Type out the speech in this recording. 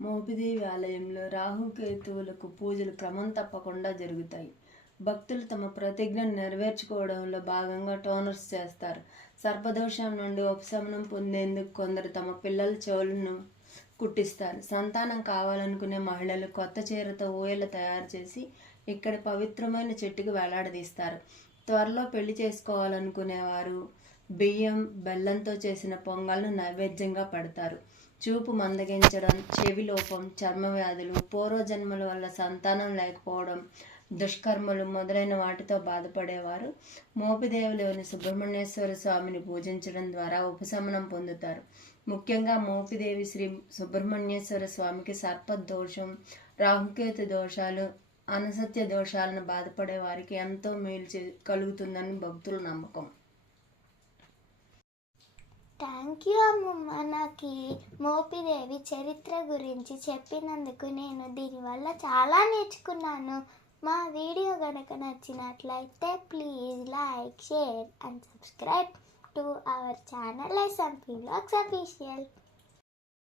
మోపిదేవి ఆలయంలో రాహుకేతువులకు పూజలు క్రమం తప్పకుండా జరుగుతాయి. భక్తులు తమ ప్రతిజ్ఞను నెరవేర్చుకోవడంలో భాగంగా టోనర్స్ చేస్తారు. సర్పదోషం నుండి ఉపశమనం పొందేందుకు కొందరు తమ పిల్లల చెవులను కుట్టిస్తారు. సంతానం కావాలనుకునే మహిళలు కొత్త చీరతో ఊయలు తయారు చేసి ఇక్కడి పవిత్రమైన చెట్టుకు వేలాడదీస్తారు. త్వరలో పెళ్లి చేసుకోవాలనుకునేవారు బియ్యం, బెల్లంతో చేసిన పొంగల్ను నైవేద్యంగా పెడతారు. చూపు మందగించడం, చెవి లోపం, చర్మ వ్యాధులు, పూర్వజన్మల వల్ల సంతానం లేకపోవడం, దుష్కర్మలు మొదలైన వాటితో బాధపడేవారు మోపిదేవిలోని సుబ్రహ్మణ్యేశ్వర స్వామిని పూజించడం ద్వారా ఉపశమనం పొందుతారు. ముఖ్యంగా మోపిదేవి శ్రీ సుబ్రహ్మణ్యేశ్వర స్వామికి సర్పదోషం, రాహుకేతు దోషాలు, అనసత్య దోషాలను బాధపడే వారికి ఎంతో మేలు కలుగుతుందని భక్తుల నమ్మకం. థ్యాంక్ యూ అమ్మమ్మ. నాకు మోపిదేవి చరిత్ర గురించి చెప్పినందుకు నేను దీనివల్ల చాలా నేర్చుకున్నాను. మా వీడియో కనుక నచ్చినట్లయితే please like, share and subscribe to our channel SMP Vlogs Official.